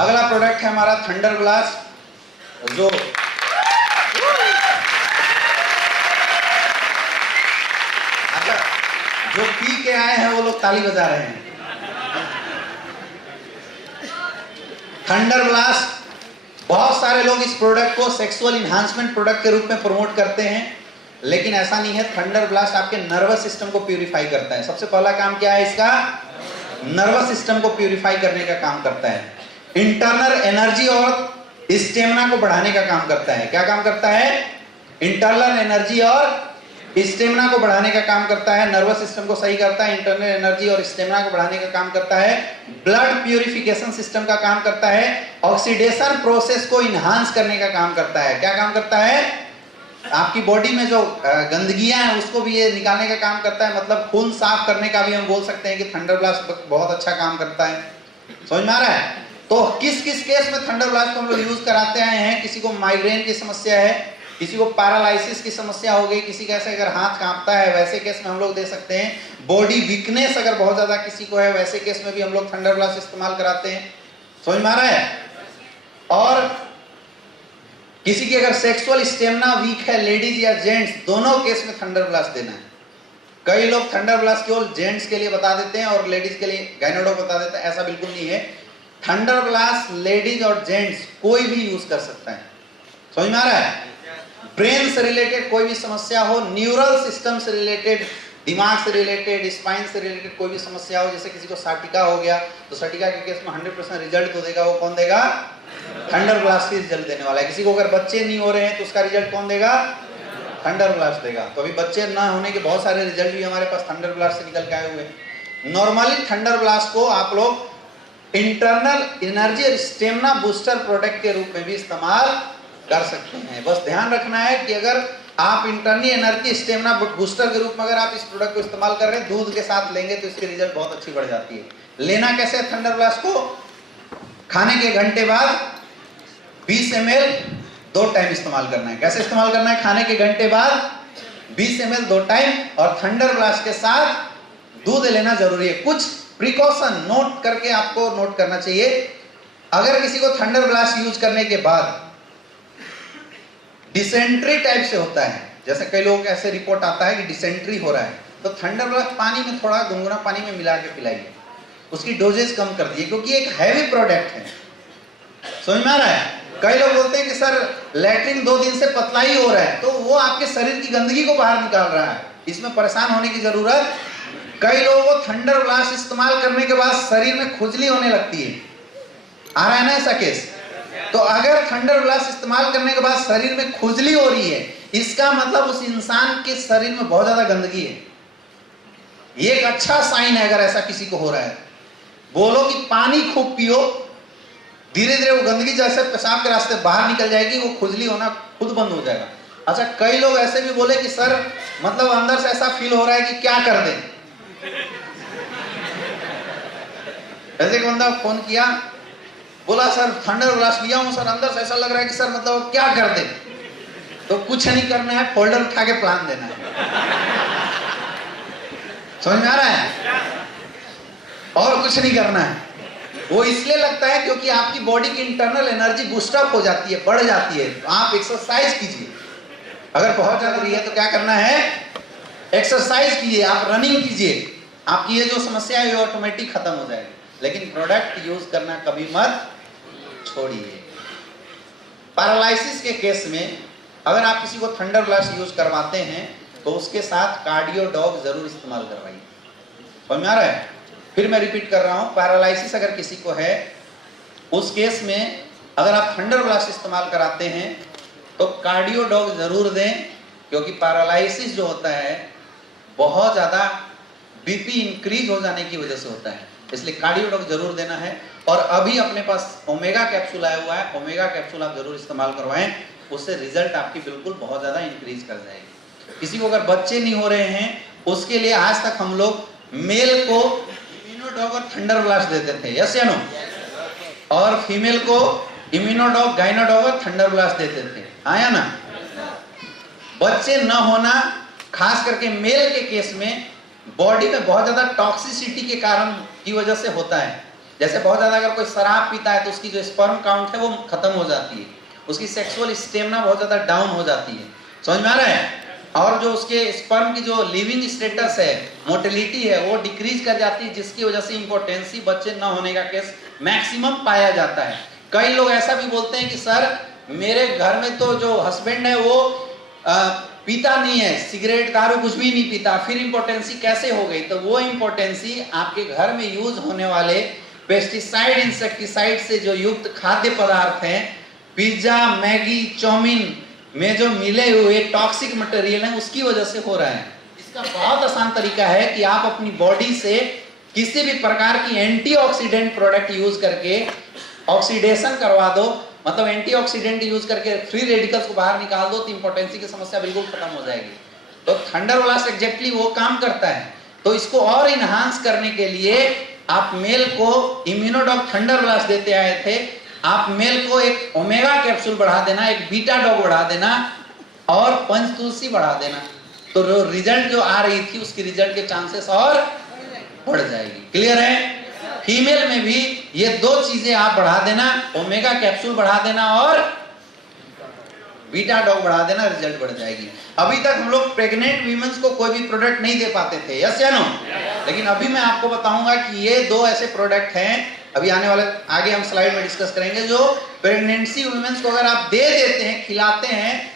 अगला प्रोडक्ट है हमारा थंडर ब्लास्ट, जो अच्छा जो पी के आए हैं वो लोग ताली बजा रहे हैं। थंडर ब्लास्ट, बहुत सारे लोग इस प्रोडक्ट को सेक्सुअल इन्हांसमेंट प्रोडक्ट के रूप में प्रमोट करते हैं, लेकिन ऐसा नहीं है। थंडर ब्लास्ट आपके नर्वस सिस्टम को प्यूरिफाई करता है। सबसे पहला काम क्या है इसका? नर्वस सिस्टम को प्यूरिफाई करने का काम करता है। इंटरनल एनर्जी और स्टेमिना को बढ़ाने का काम करता है। क्या काम करता है? इंटरनल एनर्जी और स्टेमिना को बढ़ाने का काम करता है। नर्वस सिस्टम को सही करता है, इंटरनल एनर्जी और स्टेमिना को बढ़ाने का काम करता है। ब्लड प्यूरिफिकेशन सिस्टम का काम करता है। ऑक्सीडेशन प्रोसेस को इनहांस करने का काम करता है। क्या काम करता है? आपकी बॉडी में जो गंदगियां हैं उसको भी ये निकालने का काम करता है। मतलब खून साफ करने का भी हम बोल सकते हैं कि थंडर ब्लास्ट बहुत अच्छा काम करता है। समझ में आ रहा है? तो किस किस केस में थंडर ब्लास्ट को हम लोग यूज कराते आए हैं? किसी को माइग्रेन की समस्या है, किसी को पैरालिसिस की समस्या हो गई, किसी का ऐसे अगर हाथ कांपता है वैसे केस में हम लोग दे सकते हैं। बॉडी वीकनेस अगर बहुत ज्यादा किसी को है वैसे केस में भी हम लोग थंडर ब्लास्ट इस्तेमाल कराते हैं। समझ में आ रहा है? और किसी की अगर सेक्सुअल स्टेमिना वीक है, लेडीज या जेंट्स, दोनों केस में थंडर ब्लास्ट देना है। कई लोग थंडर ब्लास्ट केवल जेंट्स के लिए बता देते हैं और लेडीज के लिए गायनेकोलॉजिस्ट बता देते हैं। ऐसा बिल्कुल नहीं है। थंडर ब्लास्ट लेडीज और जेंट्स कोई भी यूज कर सकता है। समझ में आ रहा है? ब्रेन से रिलेटेड कोई भी समस्या हो, न्यूरल सिस्टम से रिलेटेड, दिमाग से रिलेटेड, स्पाइन से रिलेटेड कोई भी समस्या हो, जैसे किसी को साटिका हो गया तो साटिका के केस में 100% रिजल्ट तो देगा वो कौन देगा? थंडर ब्लास्ट ही रिजल्ट देने वाला है। किसी को अगर बच्चे नहीं हो रहे हैं तो उसका रिजल्ट कौन देगा? थंडर ब्लास्ट देगा। तो अभी बच्चे ना होने के बहुत सारे रिजल्ट भी हमारे पास थंडर ब्लास्ट से निकल के आए हुए हैं। नॉर्मली थंडर ब्लास्ट को आप लोग इंटरनल एनर्जी और स्टेमिना बूस्टर प्रोडक्ट के रूप में भी इस्तेमाल कर सकते हैं। बस ध्यान रखना है कि अगर आप इंटरनल एनर्जी स्टेमिना बूस्टर के रूप में अगर आप इस प्रोडक्ट को इस्तेमाल कर रहे हैं, दूध के साथ लेंगे तो इसकी रिजल्ट बहुत अच्छी बढ़ जाती है। लेना कैसे है थंडर ब्लास्ट को? खाने के घंटे बाद 20 ml 2 टाइम इस्तेमाल करना है। कैसे इस्तेमाल करना है? खाने के घंटे बाद 20 ml 2 टाइम, और थंडर ब्लास्ट के साथ दूध लेना जरूरी है। कुछ प्रिकॉशन नोट करके आपको नोट करना चाहिए। अगर किसी को थंडर ब्लास्ट यूज करने के बाद डिसेंट्री टाइप से होता है, जैसे कई लोग ऐसे रिपोर्ट आता है कि डिसेंट्री हो रहा है, तो थंडर ब्लास्ट पानी में थोड़ा गुनगुना पानी में मिला के पिलाइए। उसकी डोजेज कम कर दिए, क्योंकि एक हैवी प्रोडक्ट है। समझ में आ रहा है? कई लोग बोलते हैं कि सर लैट्रिन 2 दिन से पतला ही हो रहा है, तो वो आपके शरीर की गंदगी को बाहर निकाल रहा है, इसमें परेशान होने की जरूरत। कई लोगों को थंडर ब्लास्ट इस्तेमाल करने के बाद शरीर में खुजली होने लगती है। आ रहा है ना ऐसा केस? तो अगर थंडर ब्लास्ट इस्तेमाल करने के बाद शरीर में खुजली हो रही है, इसका मतलब उस इंसान के शरीर में बहुत ज्यादा गंदगी है। ये एक अच्छा साइन है। अगर ऐसा किसी को हो रहा है, बोलो कि पानी खूब पियो, धीरे धीरे वो गंदगी जैसे पेशाब के रास्ते बाहर निकल जाएगी, वो खुजली होना खुद बंद हो जाएगा। अच्छा, कई लोग ऐसे भी बोले कि सर मतलब अंदर से ऐसा फील हो रहा है कि क्या कर दें। ऐसे एक बंदा फोन किया, बोला सर थंडर ब्लास्ट लिया हूं सर, अंदर से ऐसा लग रहा है कि सर मतलब क्या कर दें। तो कुछ नहीं करना है, फोल्डर उठा के प्लान देना है। समझ में आ रहा है? और कुछ नहीं करना है। वो इसलिए लगता है क्योंकि आपकी बॉडी की इंटरनल एनर्जी बूस्टअप हो जाती है, बढ़ जाती है। आप एक्सरसाइज कीजिए। अगर बहुत ज्यादा रही है तो क्या करना है? एक्सरसाइज कीजिए, आप रनिंग कीजिए, आपकी ये जो समस्या है वो ऑटोमेटिक खत्म हो जाएगी। लेकिन प्रोडक्ट यूज करना कभी मत छोड़िए। पैरालिसिस के केस में अगर आप किसी को थंडर ब्लास्ट यूज करवाते हैं तो उसके साथ कार्डियो डॉग जरूर इस्तेमाल करवाइए। समझ में आ रहा है? फिर मैं रिपीट कर रहा हूं, पैरालिसिस अगर किसी को है उस केस में अगर आप थंडर ब्लास्ट इस्तेमाल कराते हैं तो कार्डियो डॉग जरूर दें, क्योंकि पैरालिसिस जो होता है बहुत ज्यादा बीपी इंक्रीज हो जाने की वजह से होता है, इसलिए कार्डियो डॉग जरूर देना है। और अभी अपने पास ओमेगा कैप्सूल आया हुआ है, ओमेगा कैप्सूल आप जरूर इस्तेमाल करवाएं, उससे रिजल्ट आपकी बिल्कुल बहुत ज्यादा इंक्रीज कर जाएगी। किसी को अगर बच्चे नहीं हो रहे हैं उसके लिए आज तक हम लोग मेल को इम्यूनोडॉग और थंडर ब्लास्ट देते थे, यस या नो, और फीमेल को इम्यूनोडॉग, गाइनोडॉग और थंडर ब्लास्ट देते थे, आया ना। बच्चे न होना खास करके मेल के केस में बॉडी में बहुत ज्यादा टॉक्सिसिटी के कारण की वजह से होता है। जैसे बहुत ज्यादा अगर कोई शराब पीता है तो उसकी जो स्पर्म काउंट है वो खत्म हो जाती है, उसकी सेक्सुअल स्टेमिना बहुत ज्यादा डाउन हो जाती है, समझ में आ रहा है? और जो उसके स्पर्म की जो लिविंग स्टेटस है, मोटिलिटी है, वो डिक्रीज कर जाती है, जिसकी वजह से इंपोर्टेंसी, बच्चे न होने का केस मैक्सिमम पाया जाता है। कई लोग ऐसा भी बोलते हैं कि सर मेरे घर में तो जो हस्बैंड है वो पीता नहीं है, सिगरेट दारू कुछ भी नहीं पीता, फिर इंपोर्टेंसी कैसे हो गई? तो वो इंपोर्टेंसी आपके घर में यूज होने वाले पेस्टिसाइड, इंसेक्टिसाइड से जो युक्त खाद्य पदार्थ हैं, पिज्जा, मैगी, चाउमीन में जो मिले हुए टॉक्सिक मटेरियल हैं, उसकी वजह से हो रहा है। इसका बहुत आसान तरीका है कि आप अपनी बॉडी से किसी भी प्रकार की एंटीऑक्सीडेंट प्रोडक्ट यूज करके ऑक्सीडेशन करवा दो, मतलब एंटीऑक्सीडेंट यूज करके फ्री रेडिकल्स को बाहर निकाल दो, तो इंपोर्टेंसी की समस्या बिल्कुल खत्म हो जाएगी। तो थंडर ब्लास्ट एग्जैक्टली वो काम करता है। तो इसको और इनहांस करने के लिए आप मेल को इम्यूनोडॉग थंडर ब्लास्ट देते आए थे, आप मेल को एक ओमेगा कैप्सूल बढ़ा देना, एक बीटा डॉग बढ़ा देना और पंचतुलसी बढ़ा देना, तो रिजल्ट जो आ रही थी उसकी रिजल्ट के चांसेस और बढ़ जाएगी। क्लियर है? फीमेल में भी ये दो चीजें आप बढ़ा देना, ओमेगा कैप्सूल बढ़ा देना और बीटा डॉग बढ़ा देना, रिजल्ट बढ़ जाएगी। अभी तक हम लोग प्रेग्नेंट वीमेंस को कोई भी प्रोडक्ट नहीं दे पाते थे, यस या नो? लेकिन अभी मैं आपको बताऊंगा कि ये दो ऐसे प्रोडक्ट हैं, अभी आने वाले आगे हम स्लाइड में डिस्कस करेंगे, जो प्रेगनेंसी वुमेन्स को अगर आप दे देते हैं, खिलाते हैं,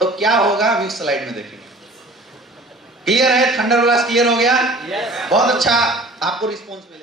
तो क्या होगा अभी स्लाइड में देखेंगे। क्लियर है? थंडर ब्लास्ट क्लियर हो गया? बहुत अच्छा आपको रिस्पॉन्स मिला।